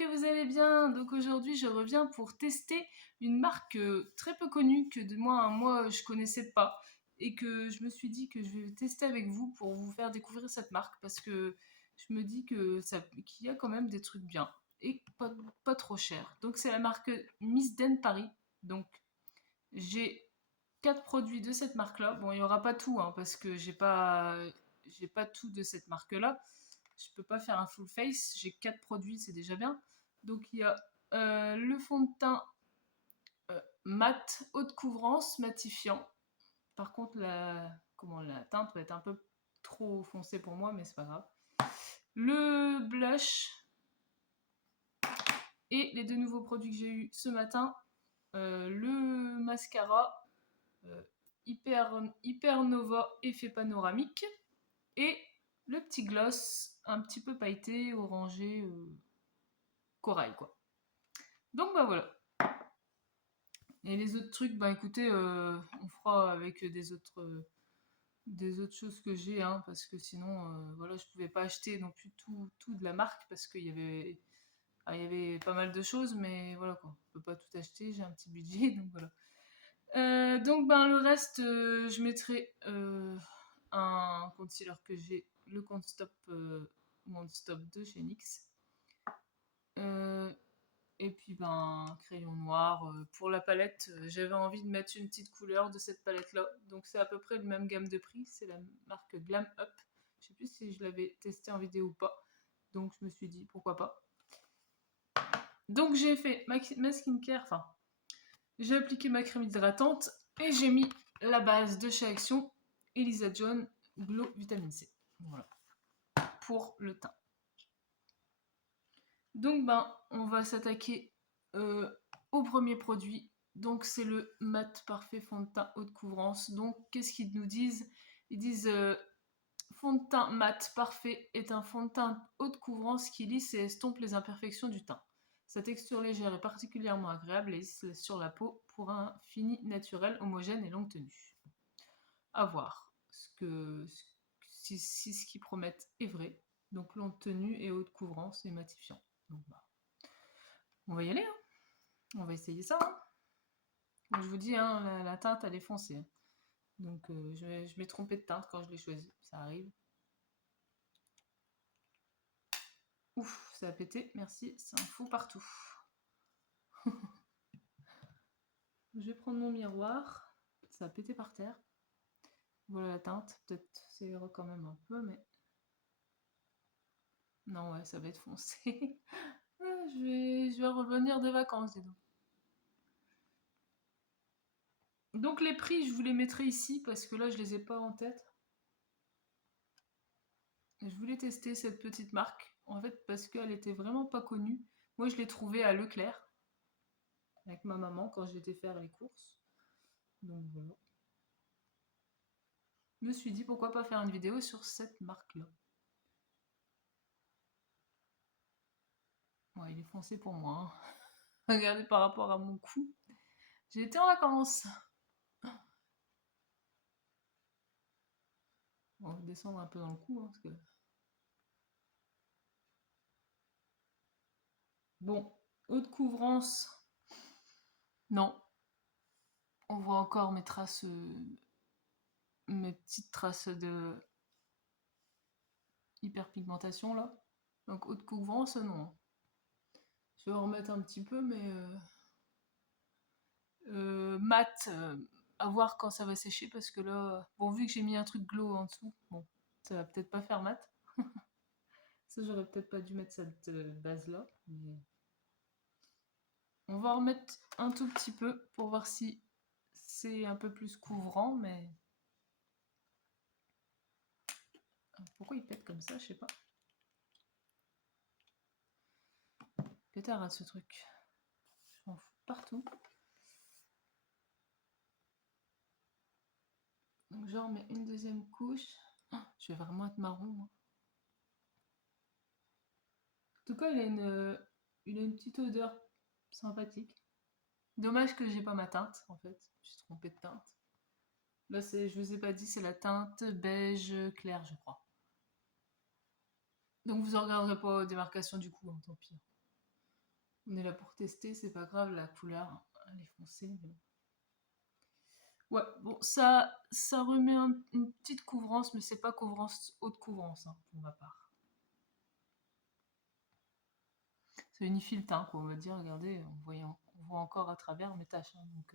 que vous allez bien. Donc aujourd'hui, je reviens pour tester une marque très peu connue que moi je connaissais pas et que je me suis dit que je vais tester avec vous pour vous faire découvrir cette marque parce que je me dis qu'il y a quand même des trucs bien et pas trop cher. Donc c'est la marque Miss Den Paris. Donc j'ai 4 produits de cette marque-là. Bon, il y aura pas tout hein, parce que j'ai pas tout de cette marque-là. Je peux pas faire un full face, j'ai 4 produits, c'est déjà bien. Donc il y a le fond de teint mat, haute couvrance, matifiant. Par contre, la teinte va être un peu trop foncée pour moi, mais c'est pas grave. Le blush et les 2 nouveaux produits que j'ai eu ce matin, le mascara Hyper Nova effet panoramique et le petit gloss un petit peu pailleté, orangé, corail quoi. Donc bah voilà. Et les autres trucs, bah écoutez, on fera avec des autres choses que j'ai, hein, parce que sinon, voilà, je pouvais pas acheter non plus tout de la marque parce il y avait pas mal de choses, mais voilà quoi, on peut pas tout acheter, j'ai un petit budget, donc voilà. Donc ben le reste, je mettrai un concealer que j'ai, le One Stop de chez NYX. Euh, Et puis ben crayon noir. Pour la palette, j'avais envie de mettre une petite couleur de cette palette là. Donc c'est à peu près le même gamme de prix. C'est la marque Glam Up. Je sais plus si je l'avais testé en vidéo ou pas. Donc je me suis dit pourquoi pas. Donc j'ai fait ma skincare. Enfin, j'ai appliqué ma crème hydratante et j'ai mis la base de chez Action, Elisa John Glow Vitamine C. Voilà. Pour le teint. Donc ben on va s'attaquer au premier produit. Donc c'est le mat parfait fond de teint haute couvrance. Donc qu'est-ce qu'ils nous disent? Ils disent fond de teint mat parfait est un fond de teint haute couvrance qui lisse et estompe les imperfections du teint. Sa texture légère est particulièrement agréable et lisse sur la peau pour un fini naturel, homogène et longue tenue. À voir si ce qu'ils promettent est vrai. Donc longue tenue et haute couvrance et matifiant. Donc bah, on va y aller, hein. On va essayer ça, hein. Je vous dis, hein, la teinte, elle est foncée, hein. Donc, je m'ai trompée de teinte quand je l'ai choisi. Ça arrive. Ouf, ça a pété. Merci. C'est un fou partout. Je vais prendre mon miroir. Ça a pété par terre. Voilà la teinte. Peut-être ça ira quand même un peu, mais... Non, ouais, ça va être foncé. Je vais revenir des vacances, dis donc. Donc les prix, je vous les mettrai ici parce que là, je les ai pas en tête. Je voulais tester cette petite marque, en fait, parce qu'elle était vraiment pas connue. Moi, je l'ai trouvée à Leclerc, avec ma maman, quand j'étais faire les courses. Donc voilà. Je me suis dit, pourquoi pas faire une vidéo sur cette marque-là. Ouais, il est foncé pour moi, hein. Regardez par rapport à mon cou. J'ai été en vacances. Bon, on va descendre un peu dans le cou, hein, parce que... Bon, haute couvrance. Non. On voit encore mes traces, mes petites traces de hyperpigmentation là. Donc haute couvrance, non. Je vais en remettre un petit peu, mais mat, à voir quand ça va sécher parce que là, bon, vu que j'ai mis un truc glow en dessous, bon, ça va peut-être pas faire mat. Ça, j'aurais peut-être pas dû mettre cette base là. Mais... On va en remettre un tout petit peu pour voir si c'est un peu plus couvrant, mais pourquoi il pète comme ça, je sais pas. Pétard à ce truc. Je m'en fous partout. Donc j'en remets une deuxième couche. Oh, je vais vraiment être marron, moi. En tout cas, il a une petite odeur sympathique. Dommage que j'ai pas ma teinte, en fait. Je suis trompée de teinte. Là, je vous ai pas dit, c'est la teinte beige clair, je crois. Donc vous en regarderez pas aux démarcations du coup, hein, tant pis. On est là pour tester, c'est pas grave, la couleur, elle est foncée. Mais... ouais, bon, ça remet une petite couvrance, mais c'est pas couvrance, haute couvrance, hein, pour ma part. Ça unifie le teint, quoi, on va dire, regardez, on voit encore à travers mes taches, hein, donc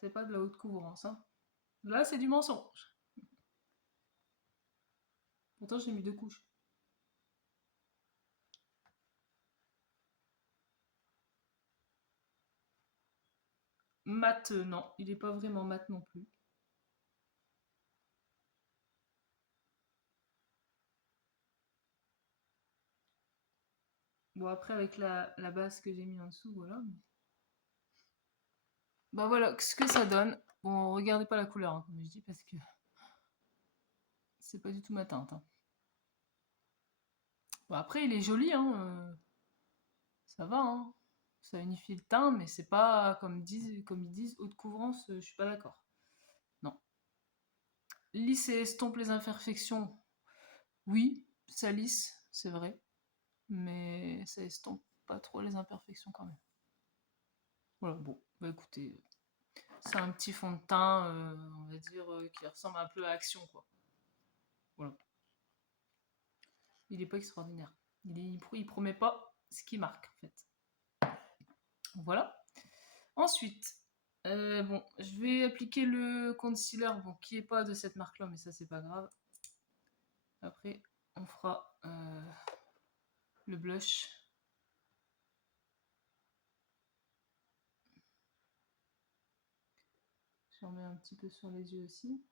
c'est pas de la haute couvrance, hein. Là, c'est du mensonge. Pourtant, j'ai mis 2 couches. Mat, non, il est pas vraiment mat non plus. Bon, après, avec la base que j'ai mis en dessous, voilà. Bah voilà ce que ça donne. Bon, regardez pas la couleur, hein, comme je dis, parce que c'est pas du tout ma teinte, hein. Bon, après, il est joli, hein, ça va, hein. Ça unifie le teint, mais c'est pas, comme ils disent, haute couvrance, je suis pas d'accord. Non. Lisse et estompe les imperfections, oui, ça lisse, c'est vrai, mais ça estompe pas trop les imperfections quand même. Voilà, bon, bah écoutez, c'est un petit fond de teint, on va dire, qui ressemble un peu à Action, quoi. Voilà. Il est pas extraordinaire. Il promet pas ce qui marque, en fait. Voilà. Ensuite, bon, je vais appliquer le concealer, bon, qui est pas de cette marque-là, mais ça, c'est pas grave. Après, on fera le blush. J'en mets un petit peu sur les yeux aussi.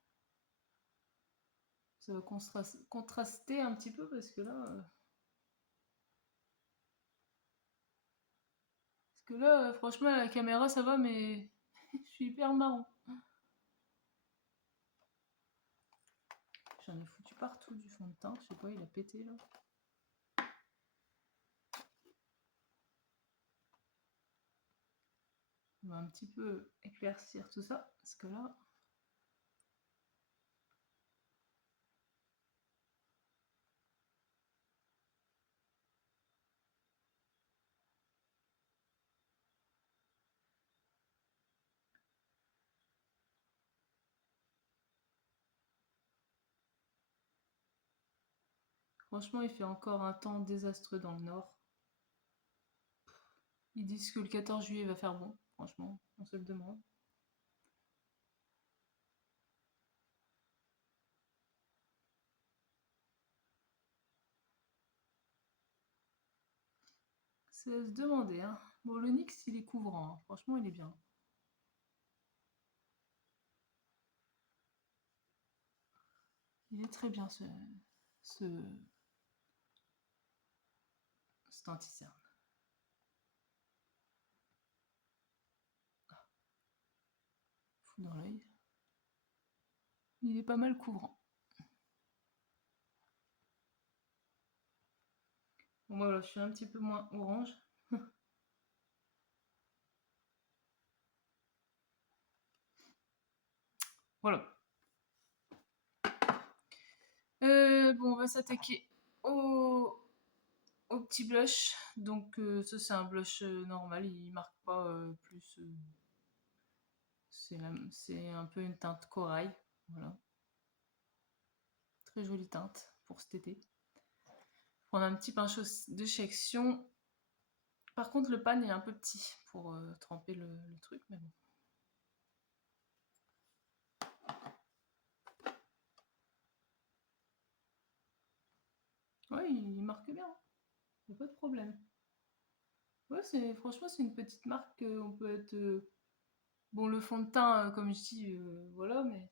Ça va contraster un petit peu parce que là... franchement, à la caméra, ça va, mais je suis hyper marron. J'en ai foutu partout du fond de teint. Je sais pas, il a pété là. On va un petit peu éclaircir tout ça parce que là... franchement, il fait encore un temps désastreux dans le nord. Ils disent que le 14 juillet va faire bon. Franchement, on se le demande. C'est à se demander, hein. Bon, le NYX, il est couvrant, hein. Franchement, il est bien. Il est très bien, ce cet anti-cerne. Fou dans l'œil. Il est pas mal couvrant. Bon, voilà, je suis un petit peu moins orange. Voilà. Bon, on va s'attaquer au petit blush. Donc, ça, c'est un blush normal. Il marque pas plus. C'est un peu une teinte corail. Voilà. Très jolie teinte pour cet été. Prendre un petit pinceau de chez Action. Par contre, le pan est un peu petit pour tremper le truc, mais bon. Ouais, il marque bien. Il n'y a pas de problème. Ouais, franchement, c'est une petite marque. On peut être. Bon, le fond de teint, comme je dis, voilà, mais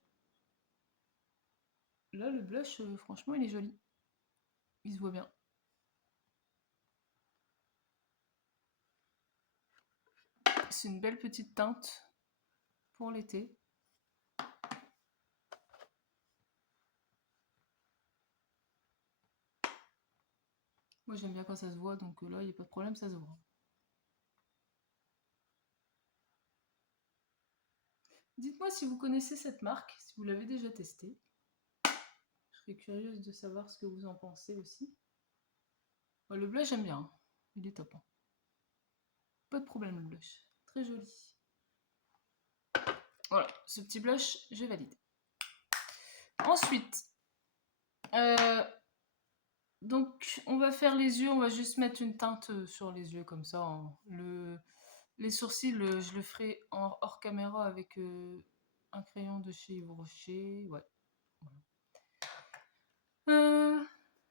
là, le blush, franchement, il est joli. Il se voit bien. C'est une belle petite teinte pour l'été. Moi, j'aime bien quand ça se voit, donc là, il n'y a pas de problème, ça se voit. Dites-moi si vous connaissez cette marque, si vous l'avez déjà testée. Je serais curieuse de savoir ce que vous en pensez aussi. Ouais, le blush, j'aime bien. Il est top, hein. Pas de problème le blush. Très joli. Voilà, ce petit blush, je valide. Ensuite, donc on va faire les yeux, on va juste mettre une teinte sur les yeux comme ça. Hein. Les sourcils, je le ferai hors caméra avec un crayon de chez Yves Rocher. Ouais.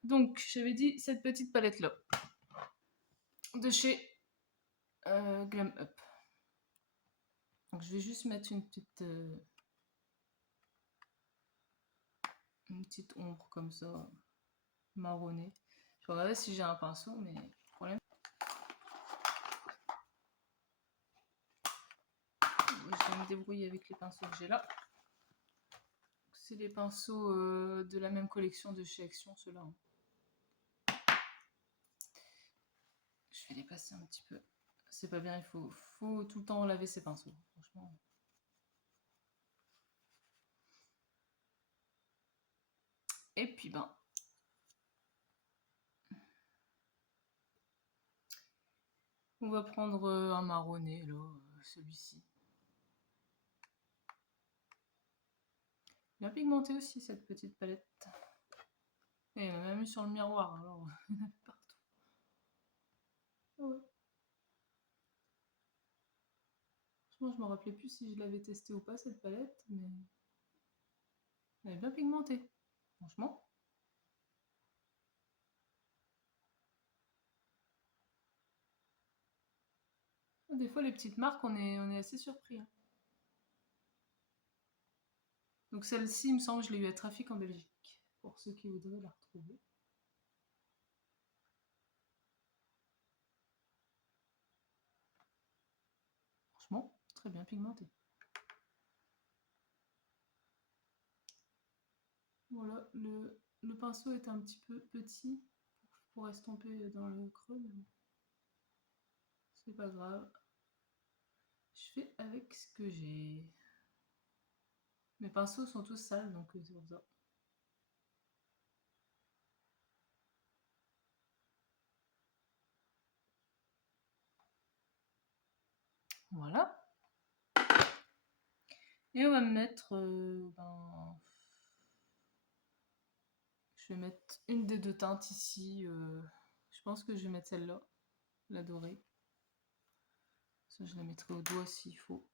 Donc j'avais dit cette petite palette là de chez Glam Up. Donc je vais juste mettre une petite ombre comme ça, marronnée. Je vais regarder si j'ai un pinceau, mais le problème. Je vais me débrouiller avec les pinceaux que j'ai là. C'est les pinceaux de la même collection de chez Action, ceux-là. Hein. Je vais les passer un petit peu. C'est pas bien, il faut tout le temps laver ses pinceaux, franchement. Et puis ben, on va prendre un marronné là, celui-ci. Bien pigmenté aussi cette petite palette. Et il en a même eu sur le miroir, alors partout. Ouais. Franchement, je me rappelais plus si je l'avais testé ou pas cette palette, mais elle est bien pigmentée, franchement. Des fois, les petites marques, on est assez surpris. Hein. Donc celle-ci, il me semble, je l'ai eu à Trafic en Belgique, pour ceux qui voudraient la retrouver. Franchement, très bien pigmenté. Voilà, le pinceau est un petit peu petit pour estomper dans le creux, mais c'est pas grave. Je fais avec ce que j'ai. Mes pinceaux sont tous sales, donc c'est pour ça. Voilà. Et on va mettre... je vais mettre une des deux teintes ici. Je pense que je vais mettre celle-là, la dorée. Ça, je la mettrai au doigt s'il faut.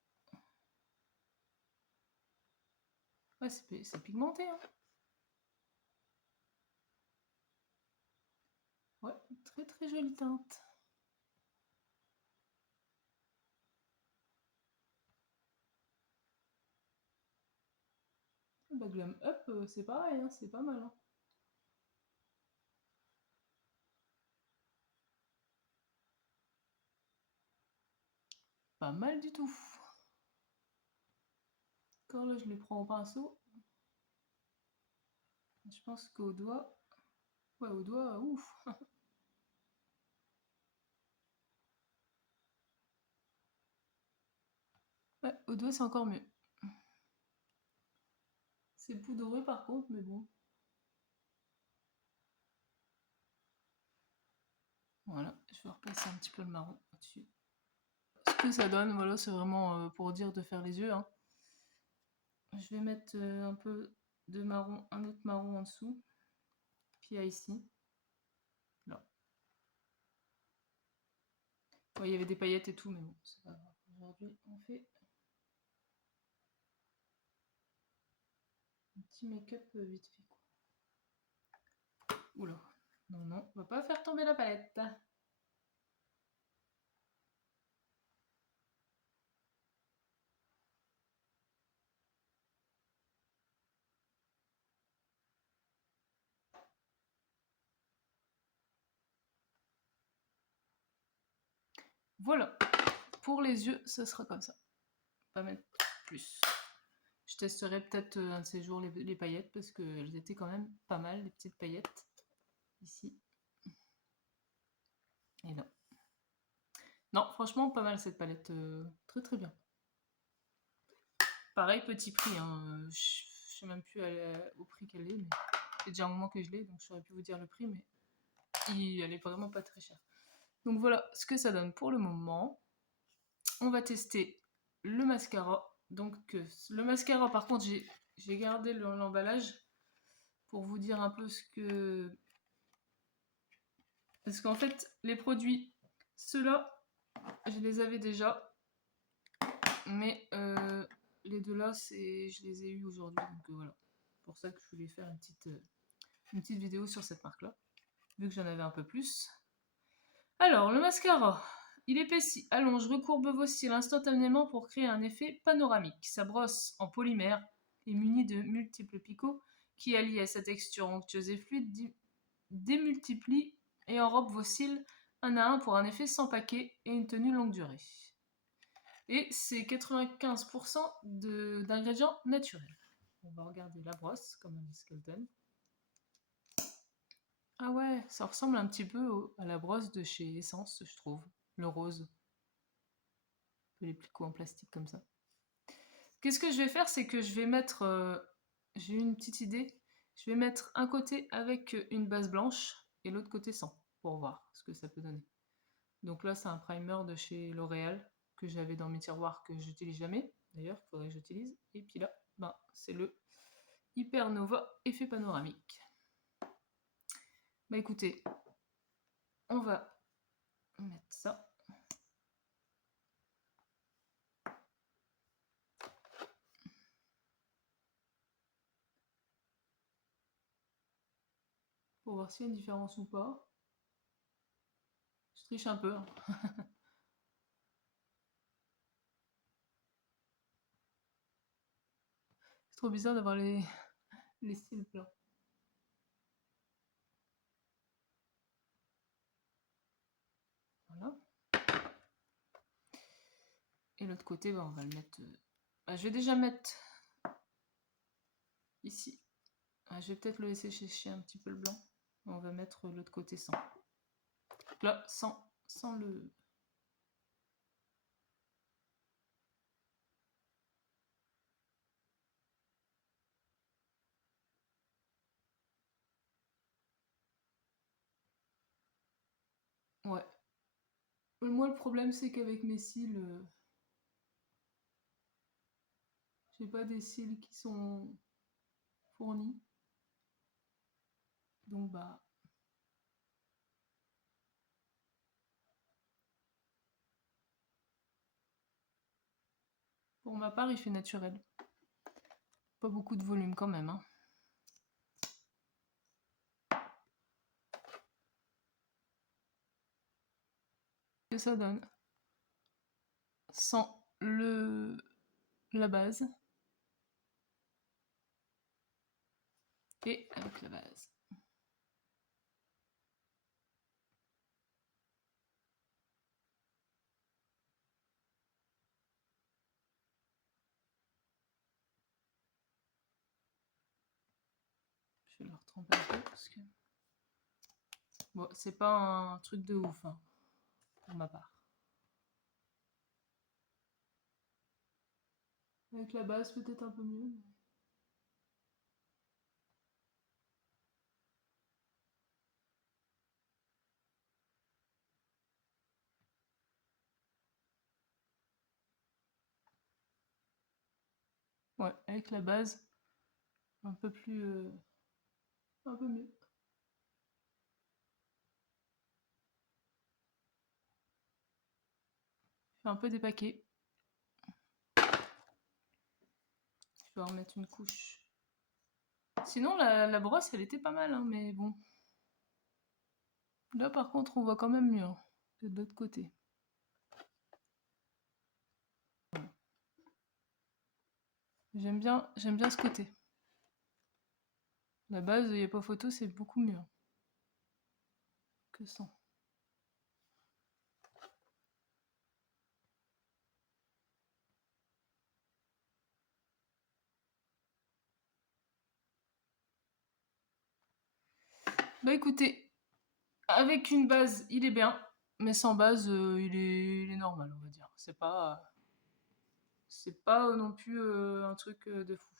Ouais, c'est pigmenté. Hein. Ouais, très très jolie teinte. Bah, Glam Up, c'est pareil, hein, c'est pas mal. Hein. Pas mal du tout. Encore là, je les prends au pinceau. Je pense qu'au doigt... Ouais, au doigt, ouf. Ouais, au doigt, c'est encore mieux. C'est poudreux par contre, mais bon. Voilà, je vais repasser un petit peu le marron dessus. Ce que ça donne, voilà, c'est vraiment pour dire de faire les yeux. Hein. Je vais mettre un peu de marron, un autre marron en dessous. Puis ici. Là. Ouais, il y avait des paillettes et tout, mais bon, c'est pas grave. Aujourd'hui, on fait un petit make-up vite fait. Quoi. Oula. Non, non, on va pas faire tomber la palette. Voilà. Pour les yeux, ça sera comme ça. Pas mettre plus. Je testerai peut-être un de ces jours les paillettes parce qu'elles étaient quand même pas mal, les petites paillettes. Ici. Et là. Non, franchement, pas mal cette palette. Très très bien. Pareil, petit prix. Hein. Je sais même plus au prix qu'elle est. Mais c'est déjà un moment que je l'ai, donc j'aurais pu vous dire le prix, mais elle est vraiment pas très chère. Donc voilà ce que ça donne pour le moment. on va tester le mascara. Donc le mascara, par contre, j'ai gardé l'emballage pour vous dire un peu ce que... Parce qu'en fait, les produits, ceux-là, je les avais déjà. Mais les deux là, je les ai eus aujourd'hui. Donc voilà. C'est pour ça que je voulais faire une petite vidéo sur cette marque-là. Vu que j'en avais un peu plus. Alors, le mascara. Il épaissit, allonge, recourbe vos cils instantanément pour créer un effet panoramique. Sa brosse en polymère est munie de multiples picots qui, alliés à sa texture onctueuse et fluide, démultiplient et enrobent vos cils un à un pour un effet sans paquet et une tenue longue durée. Et c'est 95% d'ingrédients naturels. On va regarder la brosse, comme on dit Skelton. Ah ouais, ça ressemble un petit peu à la brosse de chez Essence, je trouve. Le rose. Les plicots en plastique comme ça. Qu'est-ce que je vais faire, c'est que je vais mettre... j'ai une petite idée. Je vais mettre un côté avec une base blanche et l'autre côté sans, pour voir ce que ça peut donner. Donc là, c'est un primer de chez L'Oréal que j'avais dans mes tiroirs que j'utilise jamais. D'ailleurs, il faudrait que j'utilise. Et puis là, ben, c'est le Hypernova effet panoramique. Bah écoutez, on va mettre ça. Pour voir s'il y a une différence ou pas. Je triche un peu. Hein. C'est trop bizarre d'avoir les cils plats. Voilà. Et l'autre côté, bah, on va le mettre... Bah, je vais déjà mettre ici. Ah, je vais peut-être le laisser sécher un petit peu le blanc. On va mettre l'autre côté sans. Là, sans le... Ouais. Moi, le problème, c'est qu'avec mes cils, j'ai pas des cils qui sont fournis. Donc, bah... Pour ma part, il fait naturel. Pas beaucoup de volume quand même. Hein. Que ça donne sans la base et avec la base. Je vais le retremper un peu parce que... Bon, c'est pas un truc de ouf, hein, pour ma part. Avec la base, peut-être un peu mieux. Ouais, avec la base, un peu plus... un peu mieux. Je fais un peu des paquets. Je vais en remettre une couche. Sinon, la brosse, elle était pas mal, hein, mais bon. Là, par contre, on voit quand même mieux hein, que de l'autre côté. J'aime bien ce côté. La base, il n'y a pas photo, c'est beaucoup mieux que sans. Bah écoutez, avec une base, il est bien, mais sans base, il est normal, on va dire. C'est pas non plus un truc de fou.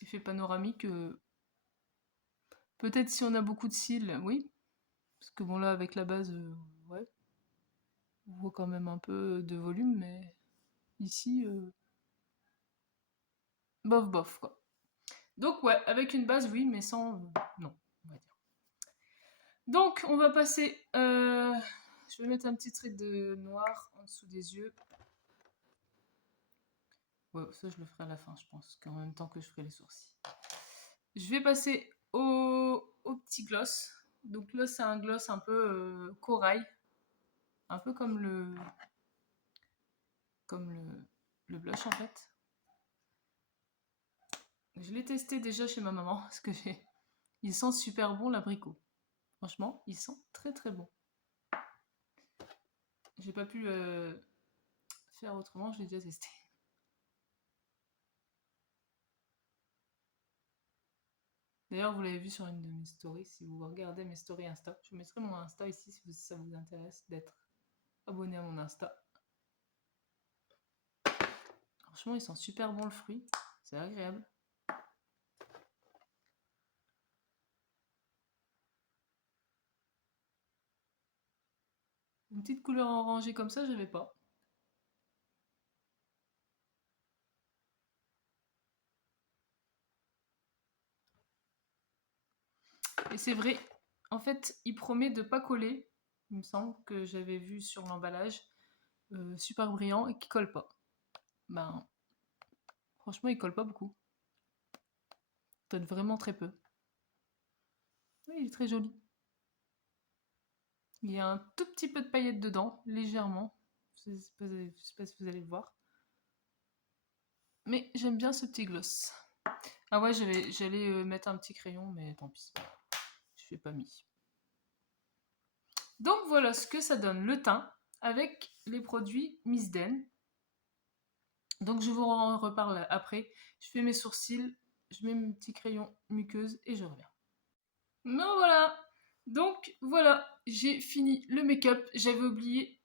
Effet panoramique, peut-être si on a beaucoup de cils, oui. Parce que bon là, avec la base, ouais. On voit quand même un peu de volume, mais ici, bof bof quoi. Donc ouais, avec une base oui, mais sans... non, on va dire. Donc on va passer... je vais mettre un petit trait de noir en dessous des yeux. Ouais, ça je le ferai à la fin, je pense, qu'en même temps que je ferai les sourcils. Je vais passer au petit gloss. Donc là, c'est un gloss un peu corail. Un peu comme le blush en fait. Je l'ai testé déjà chez ma maman parce que il sent super bon l'abricot. Franchement, il sent très très bon. J'ai pas pu faire autrement, je l'ai déjà testé. D'ailleurs, vous l'avez vu sur une de mes stories, si vous regardez mes stories Insta. Je mettrai mon Insta ici si ça vous intéresse d'être abonné à mon Insta. Franchement, il sent super bon le fruit. C'est agréable. Une petite couleur orangée comme ça, j'avais pas. Et c'est vrai, en fait, il promet de pas coller. Il me semble que j'avais vu sur l'emballage. Super brillant et qui colle pas. Ben, franchement, il colle pas beaucoup. Donne vraiment très peu. Oui, il est très joli. Il y a un tout petit peu de paillettes dedans, légèrement. Je sais pas si vous allez le voir. Mais j'aime bien ce petit gloss. Ah ouais, j'allais mettre un petit crayon, mais tant pis. Je l'ai pas mis. Donc voilà ce que ça donne le teint avec les produits Miss Den. Donc je vous en reparle après. Je fais mes sourcils, je mets mes petits crayons muqueuses et je reviens. Non, voilà. Donc voilà, j'ai fini le make-up. J'avais oublié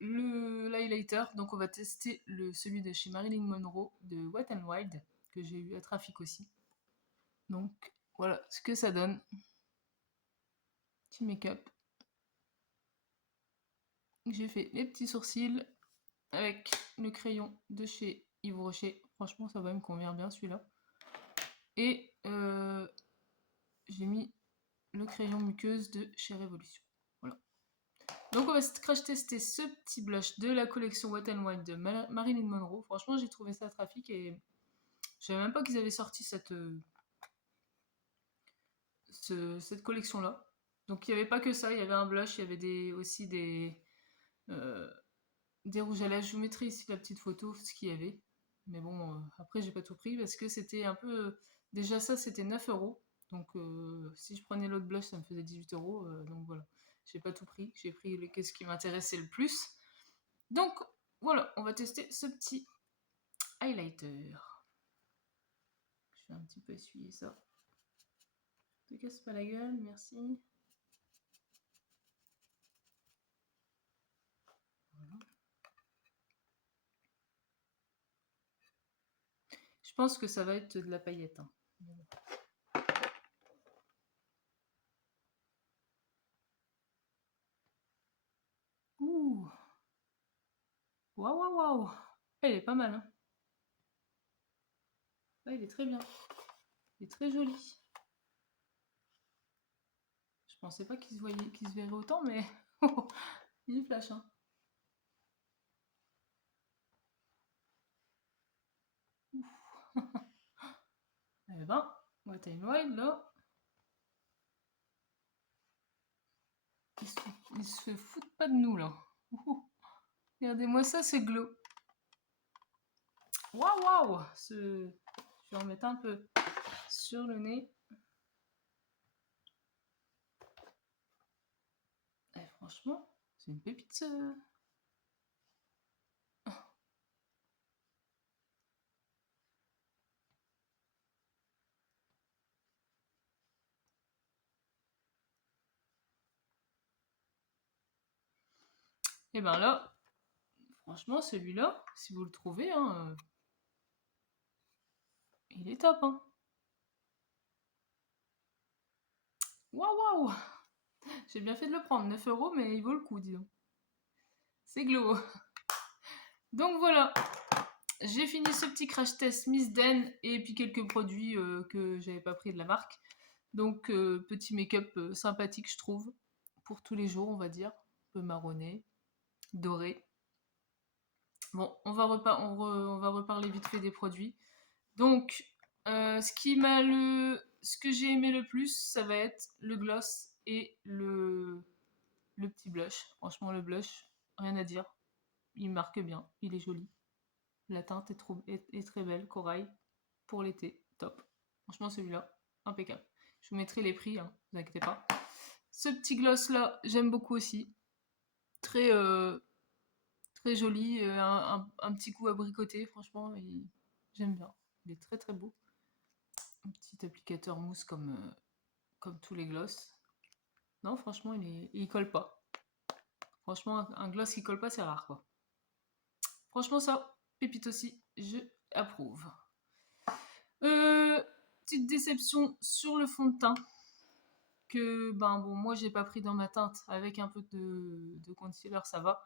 l'highlighter. Donc on va tester celui de chez Marilyn Monroe de Wet n Wild que j'ai eu à Trafic aussi. Donc voilà ce que ça donne. Petit make-up. J'ai fait les petits sourcils avec le crayon de chez Yves Rocher. Franchement, ça va me convient bien celui-là. Et j'ai mis le crayon muqueuse de chez Révolution. Voilà. Donc on va crash tester ce petit blush de la collection Wet n Wild de Marilyn Monroe. Franchement, j'ai trouvé ça trafic et je savais même pas qu'ils avaient sorti cette collection-là. Donc il n'y avait pas que ça, il y avait un blush, il y avait aussi des rouges à lèvres. Je vous mettrai ici la petite photo, ce qu'il y avait. Mais bon, après j'ai pas tout pris parce que c'était un peu... déjà ça, c'était 9 euros. Donc si je prenais l'autre blush, ça me faisait 18 euros. Donc voilà, j'ai pas tout pris. J'ai pris ce qui m'intéressait le plus. Donc voilà, on va tester ce petit highlighter. Je vais un petit peu essuyer ça. Ne te casse pas la gueule, merci. Voilà. Je pense que ça va être de la paillette. Hein. Ouh. Waouh, waouh, waouh. Elle est pas mal. Hein. Ouais, il est très bien. Il est très joli. Je pensais pas qu'il se verrait autant, mais il flash. Hein. Eh ben, Wet n Wild là. Ils se foutent pas de nous là. Regardez-moi ça, c'est glow. Waouh, waouh. Je vais en mettre un peu sur le nez. Et franchement, c'est une pépite. Et ben là, franchement, celui-là, si vous le trouvez, hein, il est top. Hein. Waouh, waouh. J'ai bien fait de le prendre. 9 euros, mais il vaut le coup, disons. C'est glow. Donc voilà, j'ai fini ce petit crash test Miss Den et puis quelques produits que j'avais pas pris de la marque. Donc petit make-up sympathique je trouve, pour tous les jours on va dire, un peu marronné, doré. Bon, on va reparler vite fait des produits. Donc, ce que j'ai aimé le plus, ça va être le gloss et le petit blush. Franchement, le blush, rien à dire. Il marque bien, il est joli. La teinte est très belle, corail, pour l'été, top. Franchement, celui-là, impeccable. Je vous mettrai les prix, hein, ne vous inquiétez pas. Ce petit gloss là, j'aime beaucoup aussi. Très, très joli, un petit coup abricoté, franchement, j'aime bien. Il est très très beau. Un petit applicateur mousse comme tous les gloss. Non, franchement, il colle pas. Franchement, un gloss qui colle pas, c'est rare, quoi. Franchement, ça, pépite aussi, je approuve. Petite déception sur le fond de teint. Que, ben bon, moi, j'ai pas pris dans ma teinte. Avec un peu de concealer, ça va.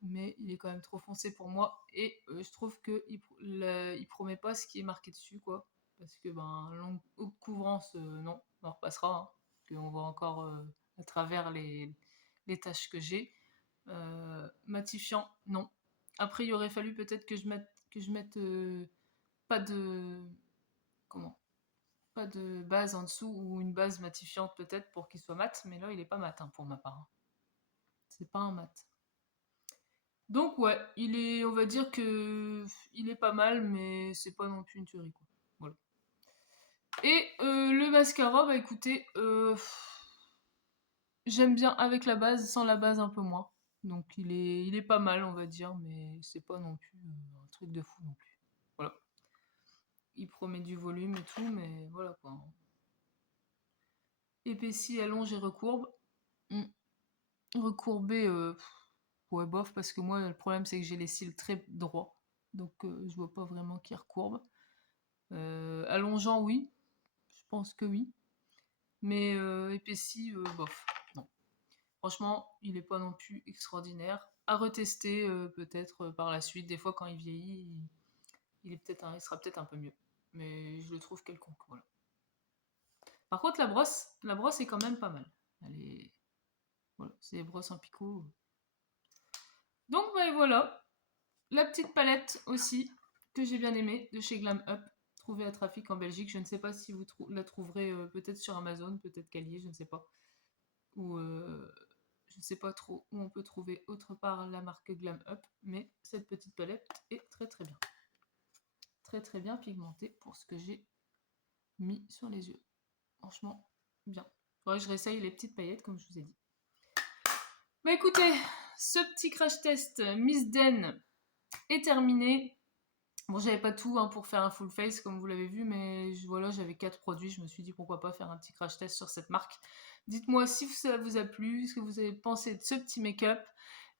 Mais il est quand même trop foncé pour moi. Et je trouve qu'il promet pas ce qui est marqué dessus, quoi. Parce que, ben, longue couvrance, non, on en repassera. Hein, parce qu'on voit encore à travers les taches que j'ai. Matifiant, non. Après, il aurait fallu peut-être que je mette pas de... Comment? Pas de base en dessous ou une base matifiante peut-être pour qu'il soit mat. Mais là, il est pas mat hein, pour ma part. Hein. C'est pas un mat. Donc ouais, on va dire que il est pas mal, mais c'est pas non plus une tuerie quoi. Voilà. Et le mascara, bah écoutez, j'aime bien avec la base, sans la base un peu moins. Donc il est pas mal on va dire, mais c'est pas non plus un truc de fou non plus. Voilà. Il promet du volume et tout, mais voilà quoi. Épaissi, allonge et recourbe. Recourbé, ouais bof, parce que moi le problème c'est que j'ai les cils très droits. Donc je vois pas vraiment qui recourbe. Allongeant, oui. Je pense que oui. Mais épaissi, bof. Non. Franchement, il est pas non plus extraordinaire. À retester peut-être par la suite. Des fois, quand il vieillit, il sera peut-être un peu mieux. Mais je le trouve quelconque. Voilà. Par contre, la brosse est quand même pas mal. Voilà, c'est des brosses en picot. Donc, ben, voilà. La petite palette aussi, que j'ai bien aimée, de chez Glam Up. Trouvée à Trafic en Belgique. Je ne sais pas si vous la trouverez peut-être sur Amazon, peut-être qu'elle je ne sais pas. Ou je ne sais pas trop où on peut trouver autre part la marque Glam Up, mais cette petite palette est très très bien. Très très bien pigmentée pour ce que j'ai mis sur les yeux. Franchement, bien. Faudrait que je réessaye les petites paillettes comme je vous ai dit. Bah écoutez, ce petit crash test Miss Den est terminé. Bon, j'avais pas tout hein, pour faire un full face comme vous l'avez vu, mais voilà, j'avais 4 produits. Je me suis dit pourquoi pas faire un petit crash test sur cette marque. Dites-moi si ça vous a plu, ce que vous avez pensé de ce petit make-up.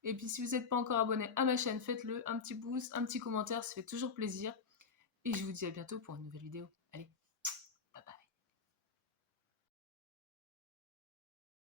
Et puis si vous n'êtes pas encore abonné à ma chaîne, faites-le. Un petit pouce, un petit commentaire, ça fait toujours plaisir. Et je vous dis à bientôt pour une nouvelle vidéo.